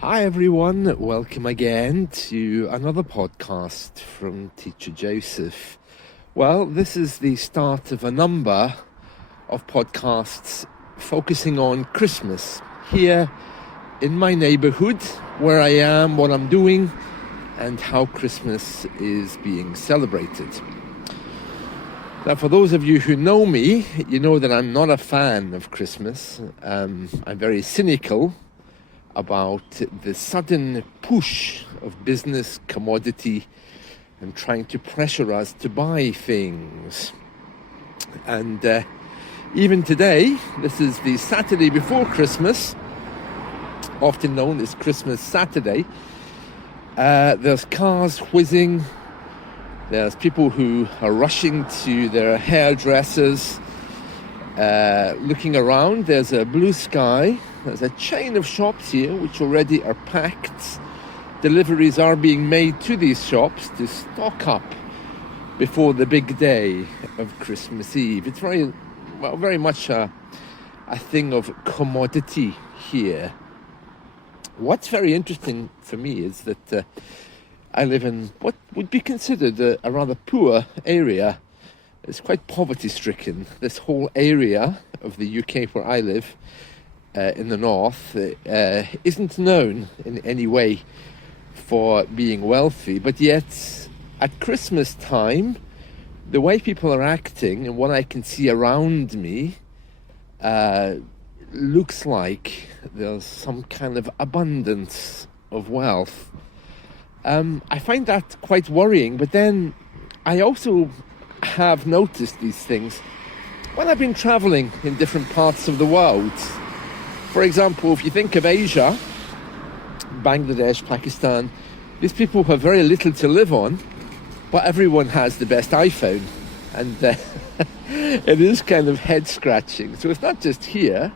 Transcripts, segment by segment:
Hi everyone, welcome again to another podcast from Teacher Joseph. Well, this is the start of a number of podcasts focusing on Christmas here in my neighborhood, where I am, what I'm doing, and how Christmas is being celebrated. Now, for those of you who know me, you know that I'm not a fan of Christmas. I'm very cynical about the sudden push of business, commodity, and trying to pressure us to buy things. And even today, this is the Saturday before Christmas, often known as Christmas Saturday. There's cars whizzing, there's people who are rushing to their hairdressers, looking around. There's a blue sky. There's a chain of shops here which already are packed. Deliveries are being made to these shops to stock up before the big day of Christmas Eve. It's very much a thing of commodity here. What's very interesting for me is that I live in what would be considered a rather poor area. It's quite poverty-stricken. This whole area of the UK where I live, in the north, isn't known in any way for being wealthy, but yet at Christmas time, the way people are acting and what I can see around me looks like there's some kind of abundance of wealth. I find that quite worrying, but then I also have noticed these things when I've been traveling in different parts of the world. For example, if you think of Asia, Bangladesh, Pakistan, these people have very little to live on, but everyone has the best iPhone. And it is kind of head-scratching. So it's not just here.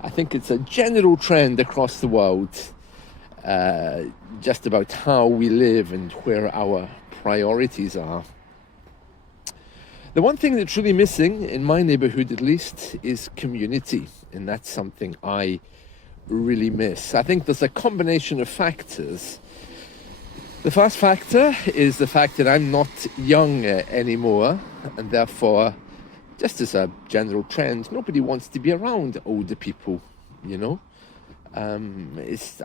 I think it's a general trend across the world, just about how we live and where our priorities are. The one thing that's really missing, in my neighborhood at least, is community. And that's something I really miss. I think there's a combination of factors. The first factor is the fact that I'm not young anymore, and therefore, just as a general trend, nobody wants to be around older people, you know. I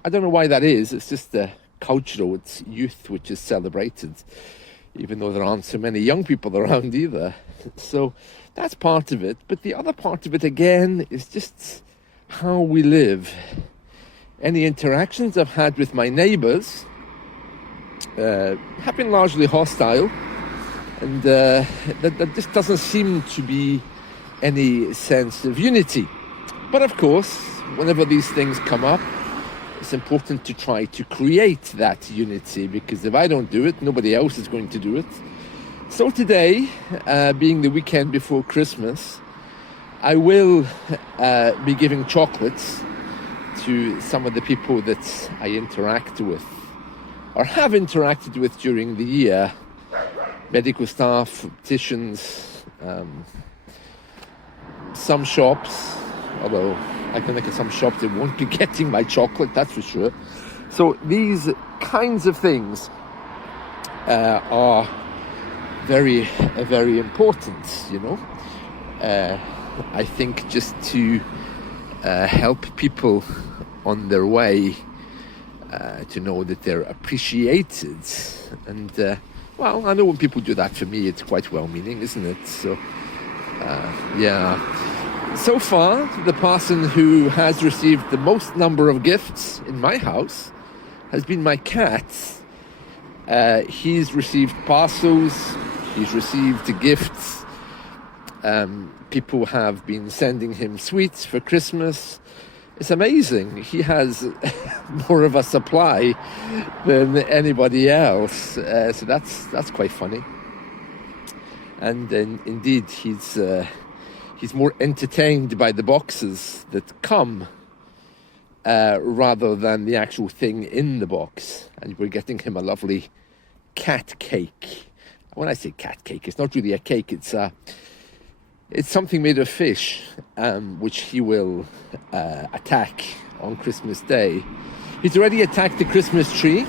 don't know why that is. It's just cultural. It's youth which is celebrated, even though there aren't so many young people around either. So that's part of it. But the other part of it, again, is just how we live. Any interactions I've had with my neighbours have been largely hostile. And there just doesn't seem to be any sense of unity. But of course, whenever these things come up, it's important to try to create that unity, because if I don't do it, nobody else is going to do it. So today, being the weekend before Christmas, I will be giving chocolates to some of the people that I interact with, or have interacted with during the year. Medical staff, opticians, some shops, although I can think of some shops that won't be getting my chocolate, that's for sure. So these kinds of things are very, very important, you know. I think just to help people on their way to know that they're appreciated. And, well, I know when people do that for me, it's quite well-meaning, isn't it? So, yeah. So far, the person who has received the most number of gifts in my house has been my cat. He's received parcels, he's received gifts. People have been sending him sweets for Christmas. It's amazing. He has more of a supply than anybody else. So that's quite funny. And indeed, he's more entertained by the boxes that come rather than the actual thing in the box. And we're getting him a lovely cat cake. When I say cat cake, it's not really a cake. It's something made of fish, which he will attack on Christmas Day. He's already attacked the Christmas tree,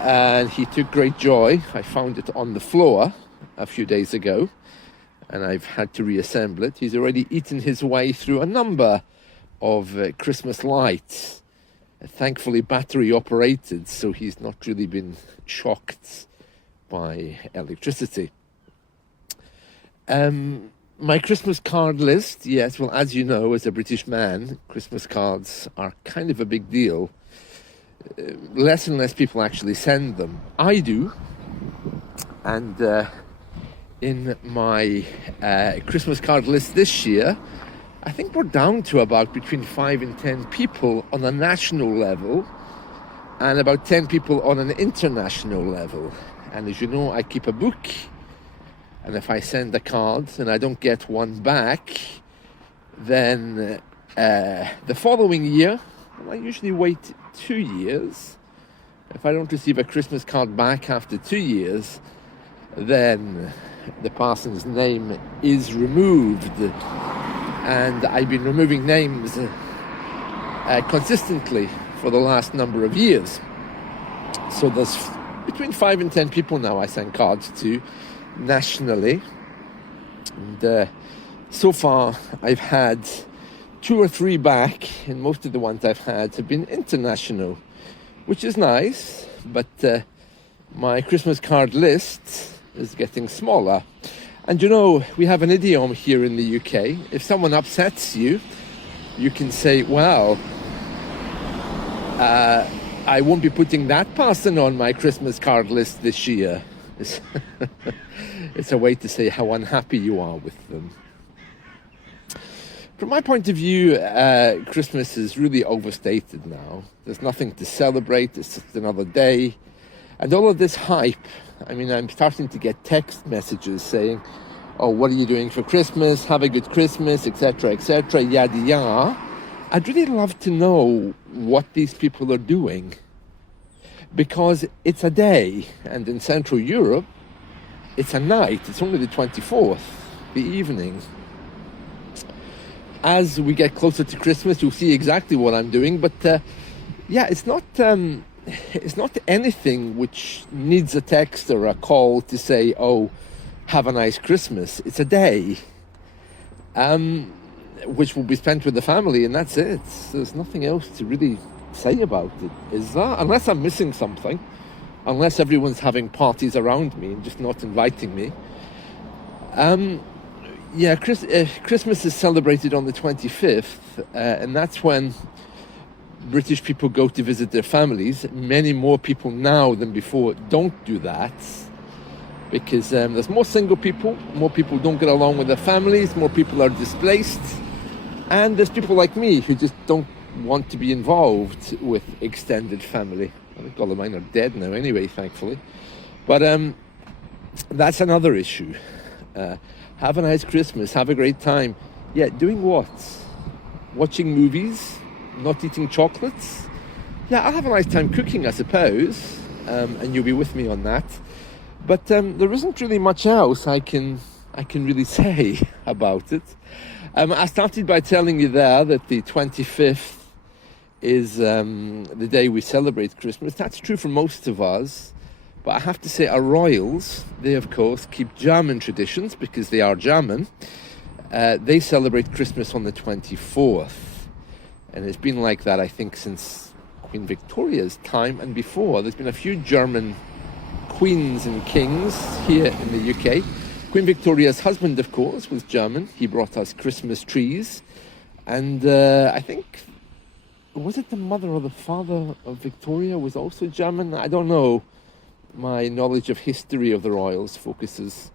and he took great joy. I found it on the floor a few days ago, and I've had to reassemble it. He's already eaten his way through a number of Christmas lights, thankfully battery operated, so he's not really been shocked by electricity. My Christmas card list, yes, well, as you know, as a British man, Christmas cards are kind of a big deal. Less and less people actually send them. I do, and in my Christmas card list this year, I think we're down to about between 5 and 10 people on a national level and about 10 people on an international level. And as you know, I keep a book, and if I send a card and I don't get one back, then the following year, I usually wait 2 years. If I don't receive a Christmas card back after 2 years, then the person's name is removed. And I've been removing names consistently for the last number of years. So there's between 5 and 10 people now I send cards to nationally. And so far I've had 2 or 3 back, and most of the ones I've had have been international, which is nice, but my Christmas card list is getting smaller. And you know, we have an idiom here in the UK. If someone upsets you, you can say, well, I won't be putting that person on my Christmas card list this year. It's a way to say how unhappy you are with them. From my point of view, Christmas is really overstated now. There's nothing to celebrate. It's just another day. And all of this hype, I mean, I'm starting to get text messages saying, oh, what are you doing for Christmas? Have a good Christmas, etc., yada yada. I'd really love to know what these people are doing, because it's a day, and in Central Europe, it's a night. It's only the 24th, the evening. As we get closer to Christmas, you'll see exactly what I'm doing, but it's not anything which needs a text or a call to say, oh, have a nice Christmas. It's a day which will be spent with the family, and that's it. There's nothing else to really say about it, is there? Unless I'm missing something, unless everyone's having parties around me and just not inviting me. Christmas is celebrated on the 25th, and that's when British people go to visit their families. Many more people now than before don't do that, because there's more single people, more people don't get along with their families, more people are displaced, and there's people like me who just don't want to be involved with extended family. I think all of mine are dead now anyway, thankfully. But that's another issue. Have a nice Christmas, have a great time. Yeah, doing what? Watching movies? Not eating chocolates? Yeah, I'll have a nice time cooking, I suppose, and you'll be with me on that. But there isn't really much else I can really say about it. I started by telling you there that the 25th is the day we celebrate Christmas. That's true for most of us. But I have to say, our royals, they of course keep German traditions because they are German. They celebrate Christmas on the 24th. And it's been like that, I think, since Queen Victoria's time and before. There's been a few German queens and kings here in the UK. Queen Victoria's husband, of course, was German. He brought us Christmas trees. And I think, was it the mother or the father of Victoria was also German? I don't know. My knowledge of history of the royals focuses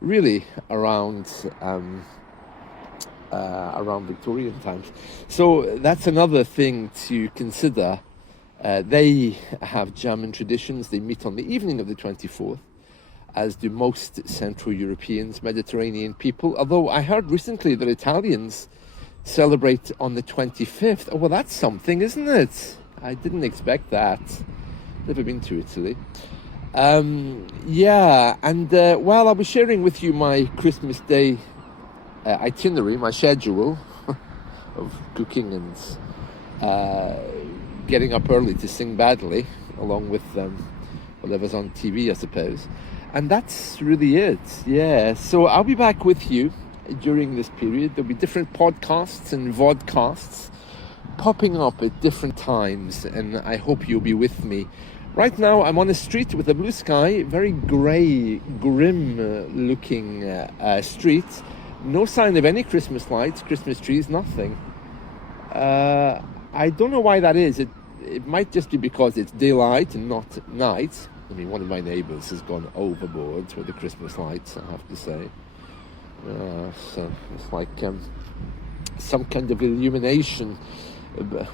really around Victorian times. So that's another thing to consider. They have German traditions. They meet on the evening of the 24th, as do most Central Europeans, Mediterranean people. Although I heard recently that Italians celebrate on the 25th. Oh, well, that's something, isn't it? I didn't expect that. Never been to Italy. I'll be sharing with you my Christmas Day itinerary, my schedule of cooking and getting up early to sing badly, along with whatever's on TV, I suppose. And that's really it. Yeah. So I'll be back with you during this period. There'll be different podcasts and vodcasts popping up at different times, and I hope you'll be with me. Right now, I'm on a street with a blue sky, very grey, grim-looking street. No sign of any Christmas lights, Christmas trees, nothing. I don't know why that is. It might just be because it's daylight and not night. I mean, one of my neighbours has gone overboard with the Christmas lights, I have to say. So it's like some kind of illumination,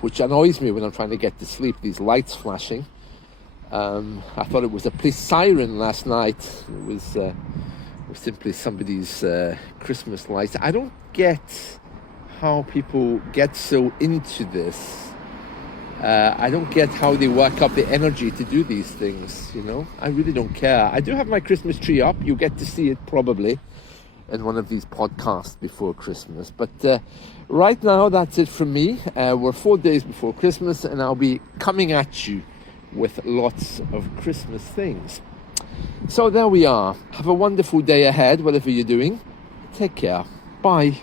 which annoys me when I'm trying to get to sleep, these lights flashing. I thought it was a police siren last night. It was simply somebody's Christmas lights. I don't get how people get so into this. I don't get how they work up the energy to do these things, you know. I really don't care. I do have my Christmas tree up. You'll get to see it probably in one of these podcasts before Christmas. But right now, that's it from me. We're 4 days before Christmas, and I'll be coming at you with lots of Christmas things. So there we are. Have a wonderful day ahead, whatever you're doing. Take care. Bye.